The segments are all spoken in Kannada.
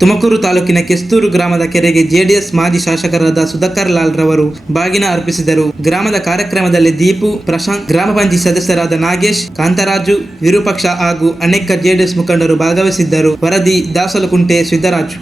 ತುಮಕೂರು ತಾಲೂಕಿನ ಕೆಸ್ತೂರು ಗ್ರಾಮದ ಕೆರೆಗೆ ಜೆಡಿಎಸ್ ಮಾಜಿ ಶಾಸಕರಾದ ಸುಧಾಕರ್ ಲಾಲ್ ರವರು ಬಾಗಿನ ಅರ್ಪಿಸಿದರು. ಗ್ರಾಮದ ಕಾರ್ಯಕ್ರಮದಲ್ಲಿ ದೀಪು, ಪ್ರಶಾಂತ್, ಗ್ರಾಮ ಪಂಚಾಯತ್ ಸದಸ್ಯರಾದ ನಾಗೇಶ್, ಕಾಂತರಾಜು, ವಿರೂಪಾಕ್ಷ ಹಾಗೂ ಅನೇಕ ಜೆಡಿಎಸ್ ಮುಖಂಡರು ಭಾಗವಹಿಸಿದ್ದರು. ವರದಿ ದಾಸಲಕುಂಟೆ ಸಿದ್ದರಾಜು.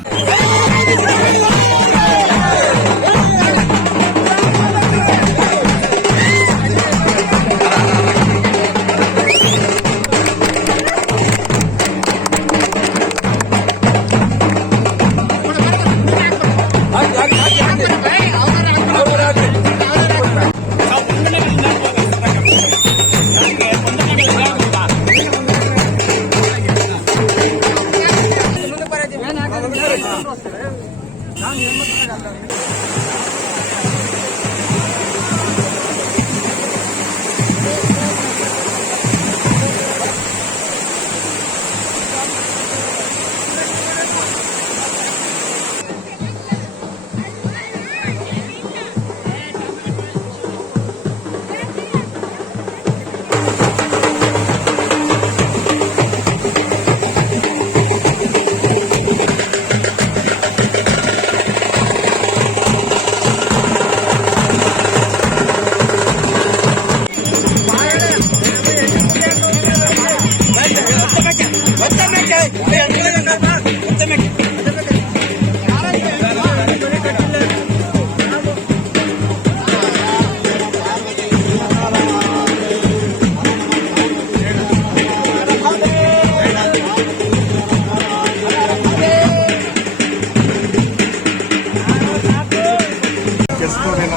ಕೆಸ್ತೂರಿನ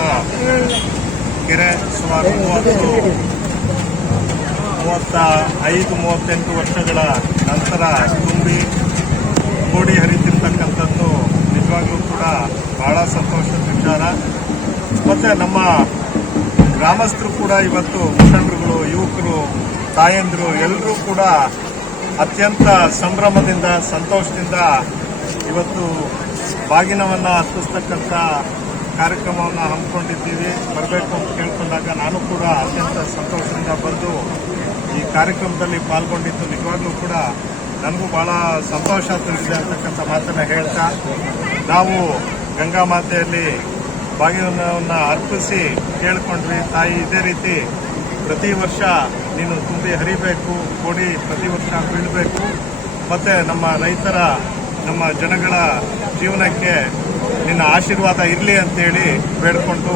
ಕೆರೆ ಸುಮಾರು 35-38 ವರ್ಷಗಳ ನಂತರ ತುಂಬಿ ಕೋಡಿ ಹರಿತಿರ್ತಕ್ಕಂಥದ್ದು ನಿಜವಾಗ್ಲೂ ಕೂಡ ಬಹಳ ಸಂತೋಷದ ವಿಚಾರ. ಮತ್ತು ನಮ್ಮ ಗ್ರಾಮಸ್ಥರು ಕೂಡ ಇವತ್ತು ಮುಖಂಡರುಗಳು, ಯುವಕರು, ತಾಯಂದಿರು ಎಲ್ಲರೂ ಕೂಡ ಅತ್ಯಂತ ಸಂಭ್ರಮದಿಂದ, ಸಂತೋಷದಿಂದ ಇವತ್ತು ಬಾಗಿನವನ್ನು ಅರ್ಪಿಸ್ತಕ್ಕಂಥ ಕಾರ್ಯಕ್ರಮವನ್ನು ಹಮ್ಮಿಕೊಂಡಿದ್ದೀವಿ. ಬರಬೇಕು ಅಂತ ಕೇಳ್ಕೊಂಡಾಗ ನಾನು ಕೂಡ ಅತ್ಯಂತ ಸಂತೋಷದಿಂದ ಬಂದು ಈ ಕಾರ್ಯಕ್ರಮದಲ್ಲಿ ಪಾಲ್ಗೊಂಡಿದ್ದು ನಿಜವಾಗ್ಲೂ ಕೂಡ ನನಗೂ ಬಹಳ ಸಂತೋಷ ತಿಳಿಸಿದೆ ಅಂತಕ್ಕಂಥ ಮಾತನ್ನು ಹೇಳ್ತಾ, ನಾವು ಗಂಗಾ ಮಾತೆಯಲ್ಲಿ ಬಾಗಿನವನ್ನು ಅರ್ಪಿಸಿ ಕೇಳ್ಕೊಂಡ್ವಿ, ತಾಯಿ ಇದೇ ರೀತಿ ಪ್ರತಿ ವರ್ಷ ನೀನು ತುಂಬಿ ಹರಿಬೇಕು, ಕೋಡಿ ಪ್ರತಿ ವರ್ಷ ಬೀಳಬೇಕು, ಮತ್ತು ನಮ್ಮ ರೈತರ, ನಮ್ಮ ಜನಗಳ ಜೀವನಕ್ಕೆ ನಿನ್ನ ಆಶೀರ್ವಾದ ಇರಲಿ ಅಂತೇಳಿ ಬೇಡ್ಕೊಂಡು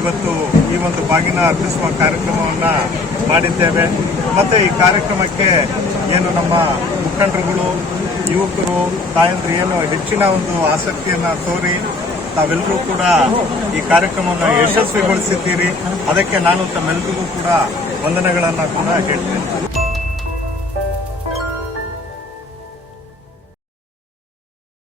ಇವತ್ತು ಈ ಒಂದು ಬಾಗಿನ ಅರ್ಪಿಸುವ ಕಾರ್ಯಕ್ರಮವನ್ನು ಮಾಡಿದ್ದೇವೆ. ಮತ್ತು ಈ ಕಾರ್ಯಕ್ರಮಕ್ಕೆ ಏನು ನಮ್ಮ ಮುಖಂಡರುಗಳು, ಯುವಕರು, ತಾಯಂದಿರು ಏನು ಹೆಚ್ಚಿನ ಒಂದು ಆಸಕ್ತಿಯನ್ನು ತೋರಿ ತಾವೆಲ್ಲರೂ ಕೂಡ ಈ ಕಾರ್ಯಕ್ರಮವನ್ನು ಯಶಸ್ವಿಗೊಳಿಸಿದ್ದೀರಿ. ಅದಕ್ಕೆ ನಾನು ತಮ್ಮೆಲ್ಲರಿಗೂ ಕೂಡ ವಂದನೆಗಳನ್ನು ಕೂಡ ಹೇಳ್ತೇನೆ.